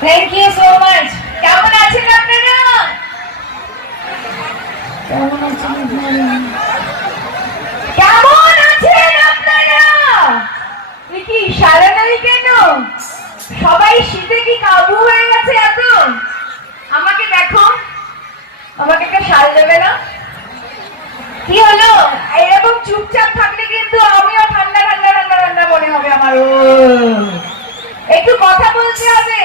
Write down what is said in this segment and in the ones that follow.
Thank you so much কেমন আছেন আপনারা? কেমন আছেন আপনারা? কেমন আছেন আপনারা? কি সারা নাই কেন? সবাই শীতে কি কাবু হয়ে গেছে এত আমাকে দেখো। আমাকে একটা শাল দেবে না? কি হলো? এরকম চুপচাপ থাকলে কিন্তু আমিও ঠান্ডা ঠান্ডা ঠান্ডা ঠান্ডা মনে হবে আমার। একটু কথা বলতে হবে।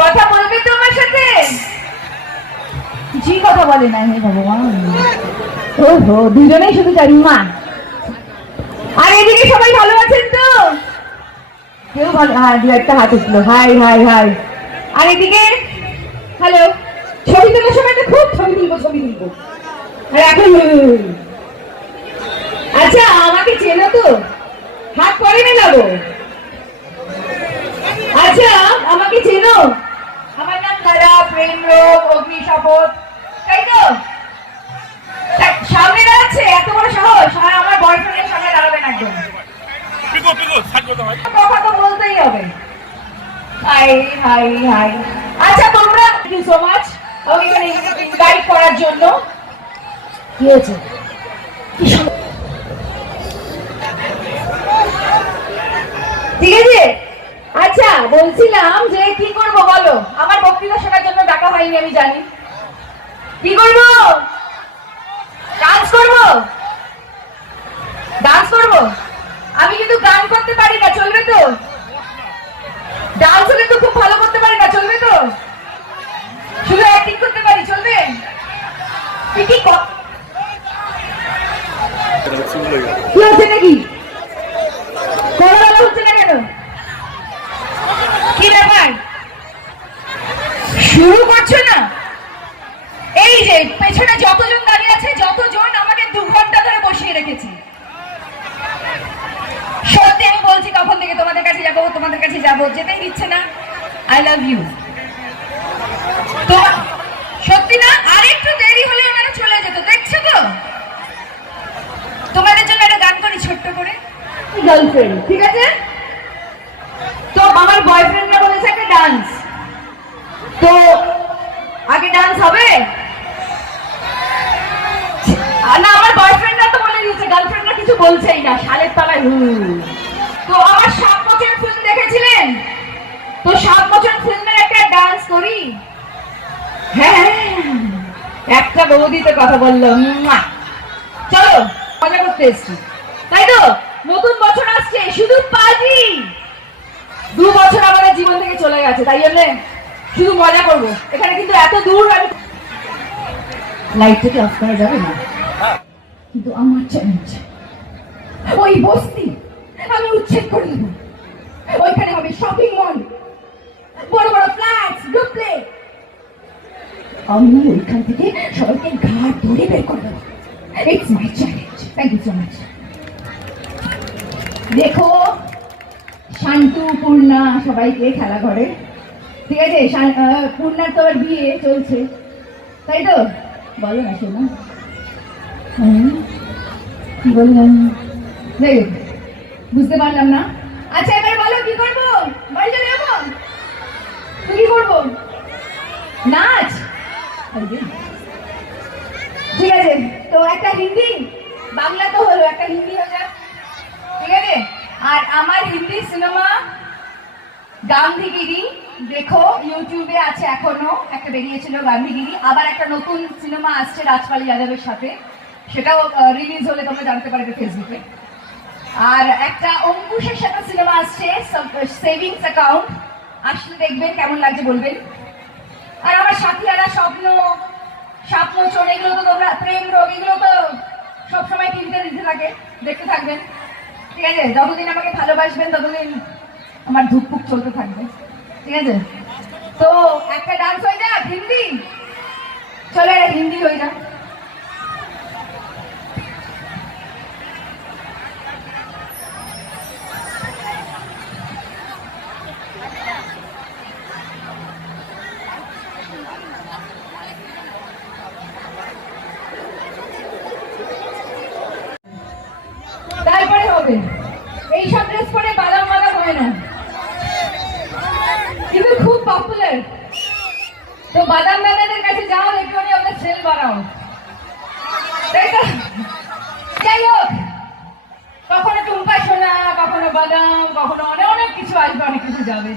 কথা বলবে তো আমার সাথে? জি কথা বলে না হে ভগবান? ও হো দুজনেই শুধু জানি মা আর এদিকে সবাই ভালো আছেন তো? কেউ ভালো হ্যাঁ দু একটা হাত উঠল। High hi high. আর এদিকে? হ্যালো ছবি তোলার সময় তো খুব ছবি তুলবো ছবি তুলবো। আর এখন আচ্ছা আমাকে চেনো তো? হাত পরে মেলাবো। আচ্ছা আমাকে চেনো? ধারা প্রেম রোগ অগ্নি শপথ তাই তো? সামনে দাঁড়াচ্ছে এত বড় সাহস আর আমার বয়ফ্রেন্ডের সামনে দাঁড়াবেন একদম। কথা তো বলতেই হবে। Hi hi hi. আচ্ছা তোমরা থ্যাংক ইউ সো মাচ আমাকে এখানে গাইড করার জন্য। কি হয়েছে? ঠিক আছে? আচ্ছা বলছিলাম যে কি করব বলো? আমার বক্তৃতা শোনার জন্য ডাকা হয়নি, আমি জানি। কি করব? ডান্স করব? ডান্স করব? আমি কিন্তু গান করতে পারি না, চলবে তো? ডান্স কিন্তু খুব ভালো করতে পারি না, চলবে তো? শুধু অ্যাক্টিং করতে পারি, চলবে? কি কি হচ্ছে নাকি কথা বলা হচ্ছে না কেন কি ব্যাপার শুরু করছ না এই যে পেছনে যতজন দাঁড়িয়ে আছে যতজন আমাকে দু ঘণ্টা ধরে বসিয়ে রেখেছে সত্যি আমি বলছি কখন থেকে তোমাদের কাছে যাব, তোমাদের কাছে যাব, যেতেই দিচ্ছে না। আই লাভ ইউ সত্যি না? আর একটু দেরি হলে ওনারা চলে যেত, দেখছ তো? তোমাদের জন্য একটা গান করি ছোট্ট করে। গার্লফ্রেন্ড ঠিক আছে? তো আমার বয়ফ্রেন্ডরা বলেছে একটা ডান্স তো আগে ডান্স হবে? না, আমার বয়ফ্রেন্ডরা তো বলে দিয়েছে গার্লফ্রেন্ডরা কিছু বলছেই না, শালের তলায় হু তো আমার সাত বছর ফিল্ম দেখেছিলেন? তো সাত বছর ফিল্মের একটা ডান্স করি হ্যাঁ একটা বৌদিতে কথা বলল চলো, মজা করতে এসছি। তাই তো, নতুন বছর আসছে, শুধু পাজি। দু বছর আমাদের জীবন থেকে চলে গেছে, তাই জন্য শুধু মজা করব। এখানে কিন্তু এত দূর আমি লাইট থেকে অফ করা যাবে না। কিন্তু আমার চ্যালেঞ্জ ওই বস্তি। আমি উচ্ছেদ করে। দেবো ওইখানে হবে শপিং মল বড় বড় ফ্ল্যাটস ডুপ্লেক্স আমি ওইখান থেকে সবাইকে ঘাট ধরে বের করে দেবো। It's my challenge thank you so much দেখো শান্তু পূর্ণা সবাইকে খেলা করে। ঠিক আছে পূর্ণার তো আবার বিয়ে চলছে। তাই তো? বলো না শোনা। কি বললাম? হোক, বুঝতে পারলাম না। আচ্ছা এবার বলো, কি করব? বাড়ি কি করব? নাচ? ঠিক আছে, তো একটা হিন্দি, বাংলা তো হলো, একটা হিন্দি হয়ে যাক। ঠিক আছে? আর আমার হিন্দি সিনেমা গান্ধীগিরি দেখো, ইউটিউবে আছে এখনও, একটা বেরিয়েছিল গান্ধীগিরি আবার একটা নতুন সিনেমা আসছে রাজপাল যাদবের সাথে। সেটাও রিলিজ হলে তোমরা জানতে পারবে ফেসবুকে আর একটা অঙ্কুশের সাথে সিনেমা আসছে সেভিংস অ্যাকাউন্ট আসলে দেখবেন কেমন লাগছে বলবেন। আর আমার সাথীরা স্বপ্ন স্বপ্ন, চোর, এগুলো তো তোমরা প্রেম, রোগ, এগুলো তো সবসময় টিভিতে দিতে থাকে, দেখতে থাকবেন। ঠিক আছে? যতদিন আমাকে ভালোবাসবেন, ততদিন আমার ধুকপুক চলতে থাকবে। ঠিক আছে? তো একটা ডান্স হয়ে যাক, হিন্দি। চলে হিন্দি হয়ে যাক তারপরে হবে এইসব ড্রেস পরে বাদাম বাদাম হয় না কিন্তু খুব বলে তো বাদাম ম্যানেজারের কাছে যাও একটুখানি আপনার সেল বাড়াও তাই তো? যাই হোক, কখনো টুম্পা সোনা, কখনো বাদাম, কখনো অনেক অনেক কিছু আসবে, অনেক কিছু যাবে।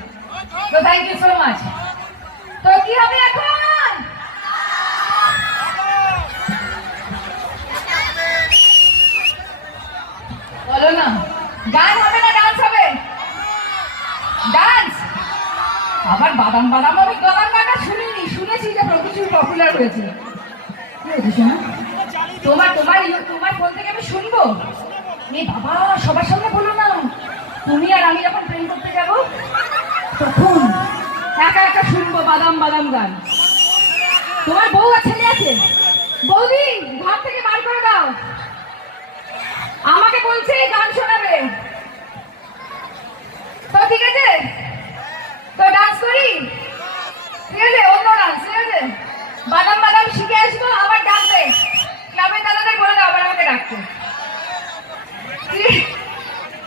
তো থ্যাংক ইউ সো মাচ তো কি হবে এখন? বলো না। গান হবে না ডান্স হবে? ডান্স আবার বাদাম বাদাম আমি গান গানটা শুনিনি, শুনেছি যে প্রচুর পপুলার হয়েছে। কি হয়েছে শোনা তোমার তোমার ইয়ে- তোমার ফোন থেকে শুনব? এ বাবা, সবার সামনে বলো না। তুমি আর আমি যখন প্রেম করতে যাব, তখন একা একা শুনব বাদাম বাদাম গান। তোমার বউ আর ছেলে আছে? বৌদি, ঘর থেকে বার করে দাও। আমাকে বলছে গান শোনাবে। তো ঠিক আছে? তো ডান্স করি? ঠিক আছে? অন্য ডান্স ঠিক আছে? বাদাম বাদাম শিখে আসব আবার ডাকবে। ক্লাবের দাদাদের বলে দাও, আবার আমাকে ডাকতে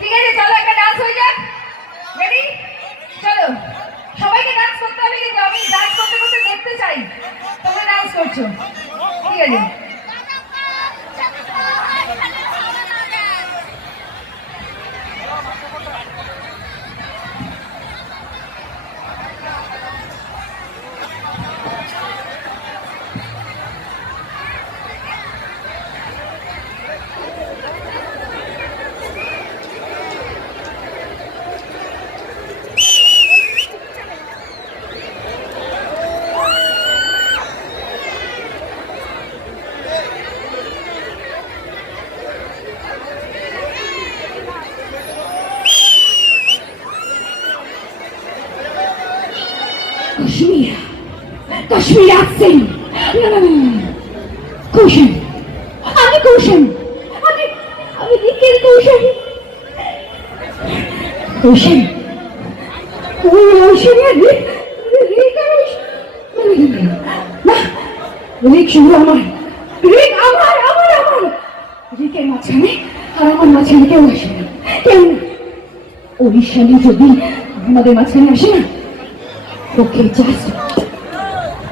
ঠিক- আছে চলো একটা ডান্স হয়ে যাক। রেডি চলো। সবাইকে ডান্স করতে হবে কিন্তু আমি ডান্স করতে করতে দেখতে চাই। তোমরা ডান্স করছ। ঠিক আছে। কাশ্মীর আসছেন না না না কৌশল আমি কৌশল আমি আমি দিকের কৌশল কৌশল কৌশল না, রিক শুধু আমার। রিক আমার আমার আমার। রিকের মাঝখানে আর আমার মাঝখানে কেউ যদি আমাদের মাঝখানে আসে না, ওকে জাস্ট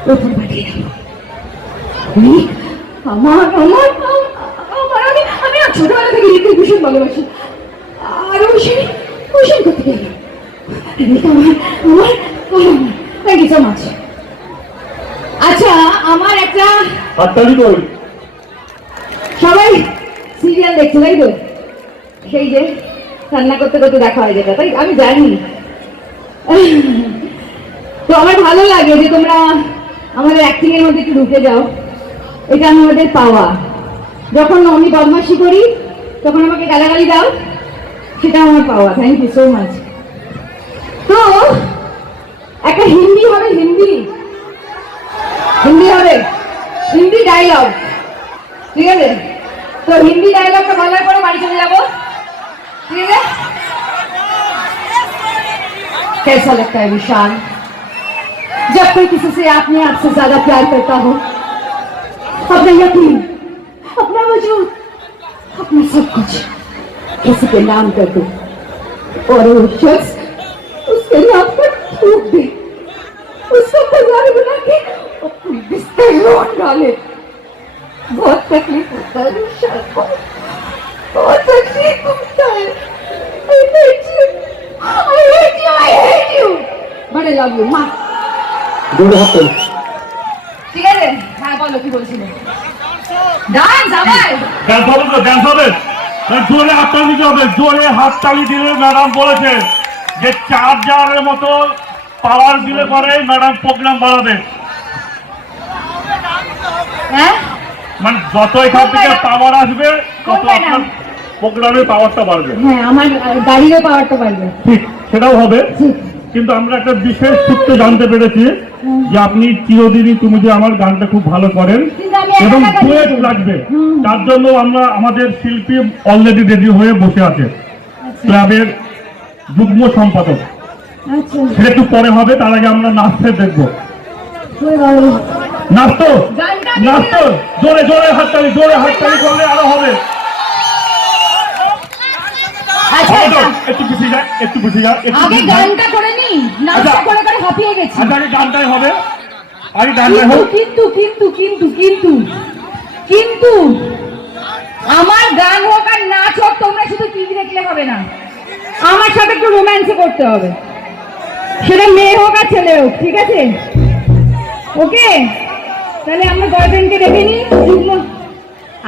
ওপর পাঠিয়ে দেবো আমার আমার আমার আমি আমি ছোটবেলা থেকে রিককে ভীষণ ভালোবাসি। আর ওই সেই ভীষণ করতে গেল আমার আমার আমার থ্যাংক ইউ সো মাচ আচ্ছা আমার একটা হাততালি কই সবাই সিরিয়াল দেখছে তাই তো? সেই যে রান্না করতে করতে দেখা হয় যেটা তাই আমি জানি। তো আমার ভালো লাগে যে তোমরা আমাদের অ্যাক্টিং এর মধ্যে একটু ঢুকে যাও এটা আমাদের পাওয়া যখন আমি বদমাশি করি তখন আমাকে গালাগালি দাও সেটা আমার পাওয়া থ্যাংক ইউ সো মাচ তো একটা হিন্দি হবে হিন্দি হিন্দি হবে হিন্দি ডায়লগ ঠিক আছে তো হিন্দি ডায়লগটা বলার পরে বাড়ি চলে যাবো ঠিক আছে कैसा लगता है विशाल जब कोई किसी से आपने आपसे ज़्यादा प्यार करता हो अपना यकीन अपना वजूद अपना सब कुछ किसी के नाम कर दो और वो शख्स उसके नाम पर थूक दे उसको बाज़ार बना के बिस्तर लौट डाले बहुत तकलीफ़ होता है शख्स को बहुत तकलीफ़ होता है I hate you. I hate you. I hate you. But I love you, Ma. ঠিক আছে? হ্যাঁ বলো কি বলছিলে? ডান্স আবার ড্যান্স হবে তো ড্যান্স হবে? জোরে হাততালি দিতে হবে। জোরে হাততালি দিলে ম্যাডাম বলেছে যে চার্জারের মতো পাওয়ার দিলে পরে ম্যাডাম প্রোগ্রাম বাড়াবে। হ্যাঁ? মানে যত এখান থেকে পাওয়ার আসবে তত আপনার প্রোগ্রামের পাওয়ারটা বাড়বে। হ্যাঁ আমার গাড়িরও পাওয়ারটা পারবে ঠিক সেটাও হবে। কিন্তু আমরা একটা বিশেষ সূত্রে জানতে পেরেছি যে আপনি চিরদিনই তুমি যে আমার গানটা খুব ভালো করেন এবং ডুয়েট লাগবে। তার জন্য আমরা আমাদের শিল্পী অলরেডি রেডি হয়ে বসে আছে। আচ্ছা। ক্লাবের যুগ্ম সম্পাদক। আচ্ছা। সেটা একটু পরে হবে তার আগে আমরা নাচতে দেখব। নাচতো? নাচতো? জোরে জোরে হাততালি জোরে হাততালি করলে আরও হবে। আচ্ছা একটু পিছিয়ে যা একটু পিছিয়ে যা একটু গানটা করে নি নাচটা। করে করে হাঁপিয়ে গেছি। আচ্ছা হবে। কিন্তু হোক কিন্তু কিন্তু কিন্তু কিন্তু কিন্তু আমার গান হোক আর নাচ হোক তোমরা শুধু টিভি দেখলে হবে না। আমার সাথে একটু রোম্যান্সে করতে হবে। সেটা মেয়ে হোক আর ছেলে হোক ঠিক আছে? ওকে তাহলে আমরা বয়ফ্রেন্ডকে ডেকে নিই।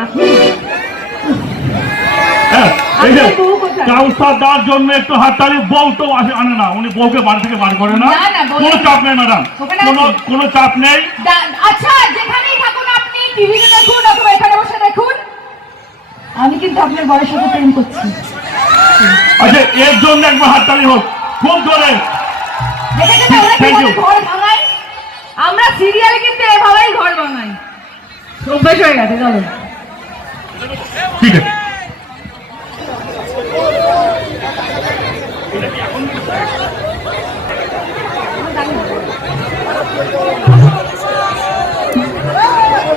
আপনি কাউসার দেওয়ার জন্য একটু হাততালি বউ তো আসে আনে না উনি বউকে বাড়ি থেকে বার করে না। কোনো চাপ নেই ম্যাডাম কোনো কোনো চাপ নেই। আচ্ছা যেখানেই থাকুন আপনি টিভিতে দেখুন অথবা এখানে বসে দেখুন। আমি কিন্তু আপনার বরের সাথে প্রেম করছি। আচ্ছা এর জন্য একবার হাততালি হোক। খুব জোরে. ঘর আমরা সিরিয়ালে কিন্তু এভাবেই ঘর ভাঙাই। অভ্যেস হয়ে গেছে চলো। ঠিক আছে।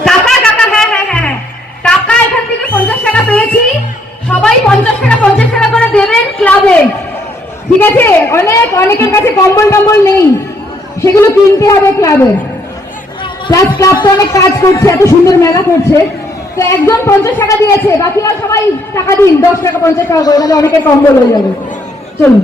টাকা টাকা হ্যাঁ হ্যাঁ হ্যাঁ হ্যাঁ। টাকা এখান থেকে পঞ্চাশ টাকা পেয়েছি। সবাই পঞ্চাশ টাকা পঞ্চাশ টাকা করে দেবেন ক্লাবে ঠিক আছে? অনেক, অনেকের কাছে কম্বল টম্বল নেই। সেগুলো কিনতে হবে ক্লাবে প্লাস ক্লাব অনেক কাজ করছে, এত সুন্দর মেলা করছে। তো একজন পঞ্চাশ টাকা দিয়েছে। বাকিরা সবাই টাকা দিন। দশ টাকা, পঞ্চাশ টাকা করে, তাহলে অনেকের কম্বল হয়ে যাবে। চলুন।